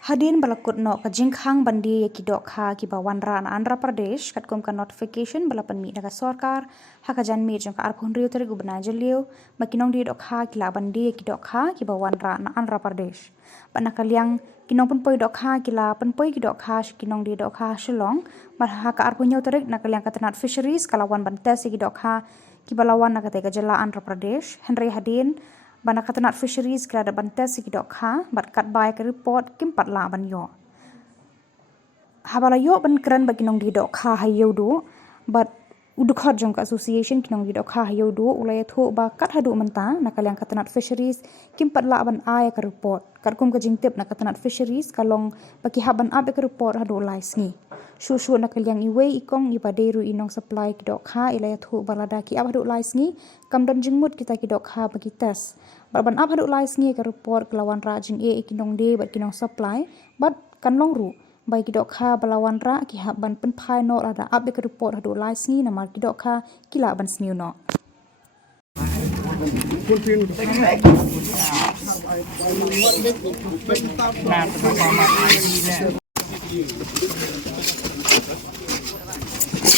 Hadin balakut no ka jingkhang bandi ki dok kha ki bawan ran Andhra Pradesh kat kum ka notification balapan mi daga sarkar hakajan mi jong ka arphun riu tere gubna jalio makinong di dok kha ki la bandi ki dok kha ki bawan ran Andhra Pradesh bana kalyang kinong pun poi dok kha ki la pun poi ki dok kha kinong di dok kha shillong mar haka arphun nyau tere na kalyang katanat fisheries kalawan bantes ki dok kha ki balawan na katega jala Andhra Pradesh Henry Hadin bana katanat fisheries kira da bantes ki dok kha bat kat bai ke report kim pat la ban yo habala yo ban kran ba kinong di dok kha hayo do bat udukhot jong ka association kinong di dok kha hayo do ulay tho ba kat hadu menta na kalyang katanat fisheries kim pat la ban ai ka report kat kum ka jingtip na katanat fisheries kalong baki haban ab ka report hadu lai sngi shu na kalyang iwe ikong ipaderu inong supply ki dok kha ilay tho balada ki ab hadu lai sngi kam don jingmut kita ki dok kha bagi test ban ab hadu lai sngi ka report kelawan ra jing e kinong de bat kinong supply bat kan long ru bai ki dok kha balawan ra ki haban pen phai no ada ab ka report hadu lai sngi na mar ki dok kha kila ban sniu no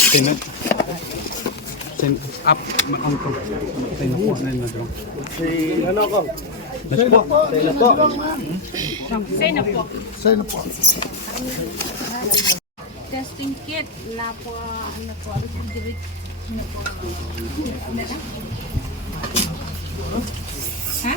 Sen up ang ko. Sen po na na dong. Ano ko? Sen po. Testing kit na po direct na po. Ha?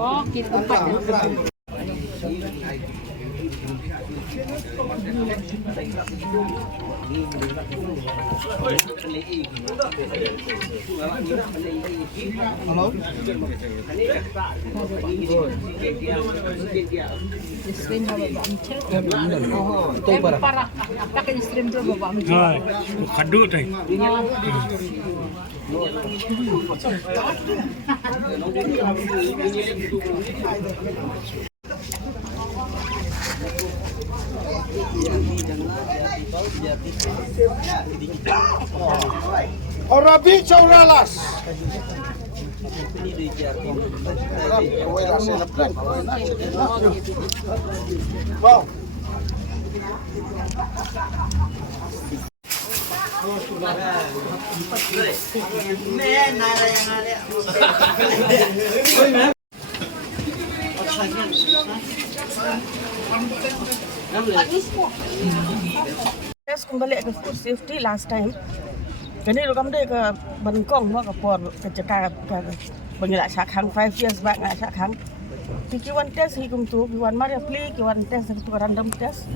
Oh, kita stream baba amcet. Itu parah. Pakai stream tu baba amcet. Ay, kadu tay. Orang bicara orang las. Wow. Tes kembali ke food safety last time. Kini lu kami ke Bangkong mau ke port ke Jakarta bangila sakang 5 years back nak sakang. Kiwan tes hikum tu kiwan mari apply kiwan tes itu random tes.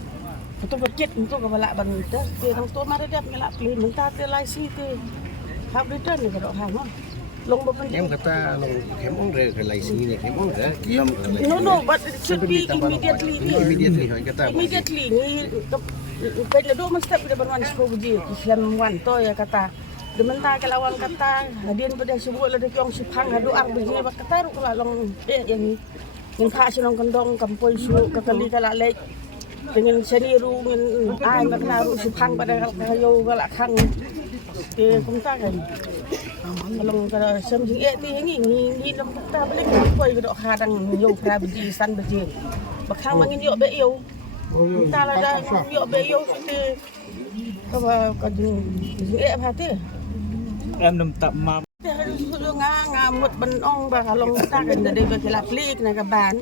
Itu berkit untuk ke balak ban tes. Dia tu mari dia bangila apply minta te license ke. Hab return ni kalau hang. Long bukan Em kata long kemong re ke license ni kemong re. No, but it should be immediately. Immediately kata. Immediately ni pwede do mas step pada banwan sekolah buji Islam wan to ya kata dementa ke lawan kata hadian pada subuh la de kyong sipang hadu ang buji ba kata ru kala long yang kha sinong kandong kampoi su kakali kala lek dengan seniru ngin ai makna ru sipang pada kayo kala khang ke kumta kan kalau kada semjing ti ni dom kata balik koi do khadang yo pra buji san buji bakhang mangin yo be yo Tala dah yo be yo te ka jing apa te Em nằm tạm mà. ngamut benong ba kalong ta kan de ba kila plik na ka ban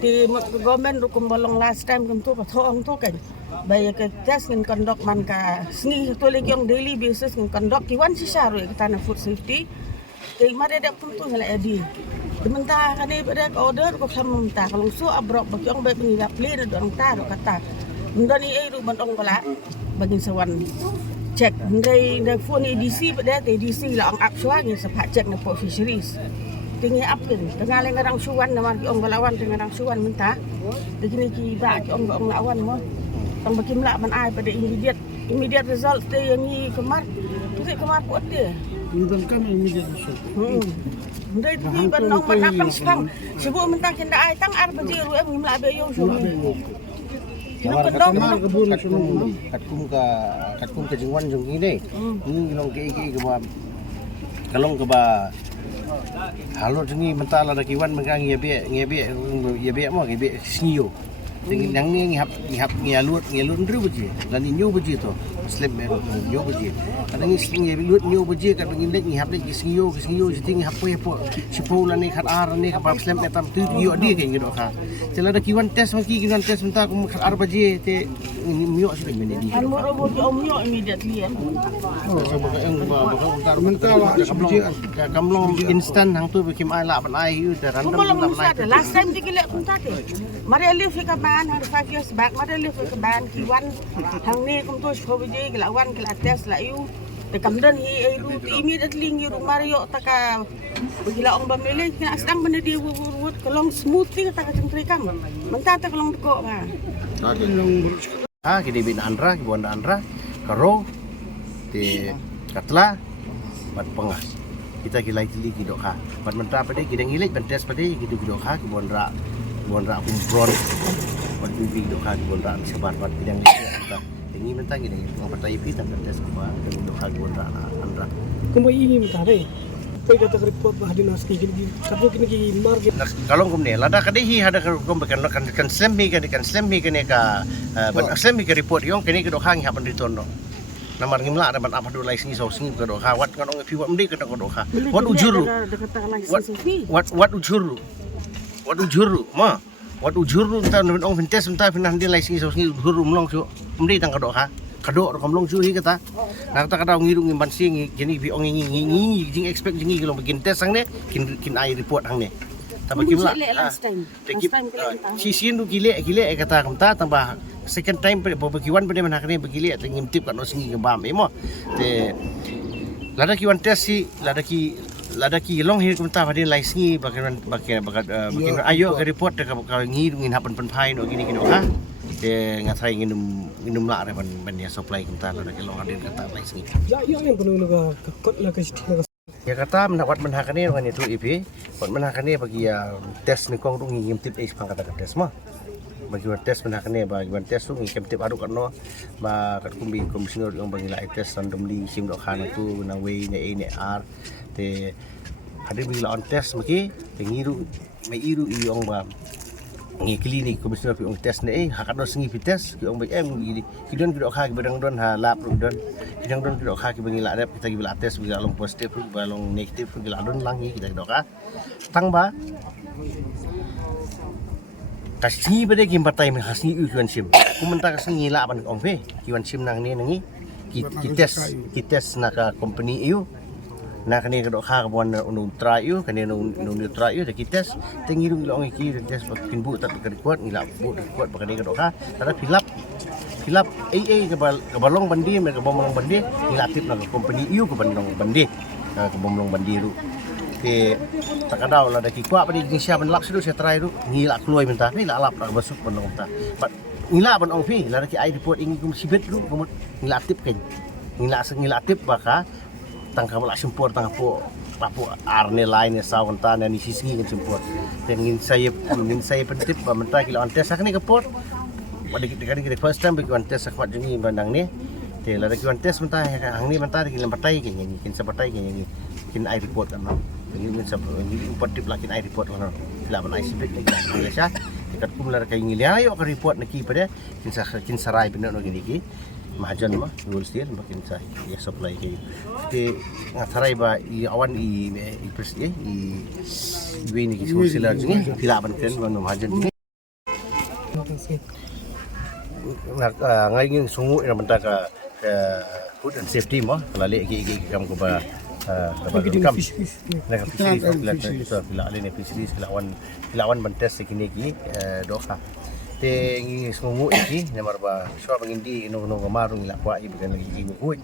ti government ru kumbolong last time kum tu pa thong tu kan bay ka test ngin conduct man ka sni to le kyong daily basis ngin conduct ki wan si saru ka na food safety ke mare da kum tu ngala edi Sementara kan dia pada order ko sama mentah kalau su abrok bagi orang baik pengilap play dan orang taruh kata benda ni ru bandong kala bagi sawan cek dari phone EDC pada EDC lah ang up suang sepak cek na po fisheries tinggi up kan tengah lengarang suwan nama ki orang lawan tengarang suwan mentah begini ki ba ki orang lawan mo tang bagi melak man ai pada immediate result dia yang ni kemar pot dia Ini kan immediate result. Dari ni ban ong ban apang sepang. Sebut mentang kena ai tang ar baji ru em ngimla be yo so. Kino kendong katkum ke jingwan jong ini ni long ke ba kalong ke ba halo jengi mentala da kiwan mengang ngebe mo ngebe snio dengan yang ni ngihap ngialut ndru beji dan nyu beji to muslim nyu beji kadang ngialut nyu beji kadang ngihap ni snio jadi ngihap po sipo la ni khat ar ni ka muslim etam tu yo di ke ngido ka cela da kiwan tes maki kiwan tes menta ku khat ar beji te nyu sih ni di an mo robot om nyo immediately em. so baka yang baka mentala kamlong instan hang tu bikim ai la ban ai yu da random Kumulong sa last time di kila punta ke. Mari live ka ban har 5 years back mari live ka ban kiwan hang ni kum tu sho beji kila wan kila tes la yu. De kamdan hi ai ru immediately ngi ru Mario taka begila ong bamile kina sedang benda dia wurut kolong smoothly taka cengkri kam. Menta ta kolong ko ba. Kini bin Andra, Kibonda Andra, Karo, di Katla, Bat Pengas. Kita gilai gidok ha. Bat mentah pada kita ngilik bentes pada gidok ha Kibonda kumpron. Bat gidok ha Kibonda sebar bat bidang kita. Ini mentah gini, mau pertai pi tak bentes kuba gidok ha Kibonda Andra. Kumbai ini mentah deh. Poi kata report bahadin aski gini. Kapu kini market. Kalau kemudian lada kadehi ada kumbekan kan slemmi kan ka ban slemmi ka report yong kini kedok hang hapan ritono. Namar ngimla ada ban apa do license so sing kedok ha wat kan ong piwat mdi kedok ha. Wat ujuru. Wat ujuru ma. Wat ujuru ta ong vintes ta finan di license so sing ujuru mlong so mdi tang kedok ha. Kadok kamlong suhi kata. Nak tak kada ngirung ngimban sing kini bi ong ngi jing expect jingi kalau bikin tes sang ne kin ai report hang ne. Tambah kimla. Last time Si sin du gile kata kamta tambah second time pada kiwan pada mana kene begile at ngimtip kan singi ngabam emo. Te lada kiwan tes si lada ki long hir kamta pada license bagian ayo ke report ka ngirung ngin hapan penpai no gini ha. Te ngatai nginum la ban ya supply kita la ke long adin kata lai singi Ya yang penuh naga kot la ke ya kata mendapat menhakane dengan itu IP buat menhakane bagi ya tes ni kong rung ngim tip pang kata tes mah bagi tes menhakane bagi tes rung ngim tip adu karno ba kat kumbi komisioner yang bagi la tes randomly sim dok khana tu na we ne e ne r te hadir bagi la on tes maki tengiru mai iru i ong ba ngi klinik komisioner pi ong tes ne hakat no singi tes ki ong bai em ngi kidon kidok kha ki bedang don ha lap ru don kidang don kidok kha ki bangi la rep kita ki bila tes bila long positif ru bila long negatif ru bila don langi kita kidok ha tang ba kasi bade ki batai me hasni u kiwan sim kumenta ka singi la ban ong fe kiwan sim nang ne nangi ki tes na ka company eu na kani kedok kha bon unu try you kani unu try you ki tes tengiru long ki tes pakin bu tak kuat ngila bu kuat pakani kedok kha tara filap ke balong bandi me ke bomong bandi ngila tip na company you ke bandong bandi ke bomong bandi ru ke takadau la daki kuat pada Indonesia ban lap sidu saya try ru ngila kluai mentah ni la lap basuk bandong ta ngila ban ong fi la daki ai report ingi kum sibet ru kumut ngila tip ken ngila tip baka tangka wala sempur tangka po arne lain sa kanta na ni sisgi kan sempur ngin saya pentip ba mentah kilo antes sakni kapot wadi kita first time bagi antes sakwat jungi bandang ni te la bagi antes mentah hang ni mentah kin lembatai kin sabatai kin ai report kan ngin sab ngin patip lakin ai report kan la ban ai sibet ni Malaysia dekat kumlar kai ngili ayo ka report naki pada kin sarai benar no gini ki mahajan mah rules dia makin saya ya supply ke ngatarai ba i awan i pres i ni ki sila ni filaban kan ban mahajan ni ngai ngin sungu ina benta ka food and safety mah lale ki kam ko ba kam na ka fisheries fila ale ne fisheries filawan bentes kini ki doha te ngi sungu iki namar ba so pangindi ino gamarung ila kwa ibukan lagi ngi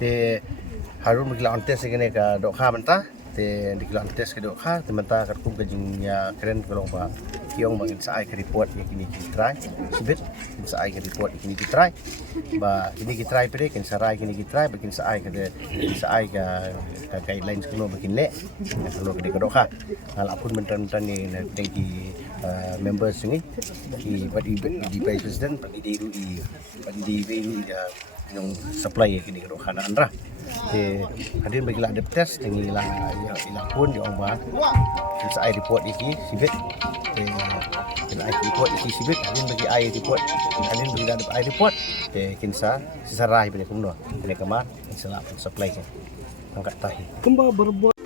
te harun migla antes kene ka dokha banta te di kilang tes ke dok kha te menta kat kum kajing ya keren kolong ba kiong bangin sa ai ke report ya kini ki try sibet kin sa ai ke report kini ki try ba kini ki try pede kin sarai kini ki try bakin sa ai ke sa ai ka guidelines kuno bakin le kalau ke dok kha hal apun mentan ni na tengki members ni ki badi di president badi di yung supply kini ke dok kha na andra te hadin bagi la tes tengi la pun di omba sa ai report iki sibet te ai report iki sibet hadin bagi ai report hadin bagi la ai report te kinsa sisarah bini kumno bini kama insala supply ke angkat tahi Kemba berbuat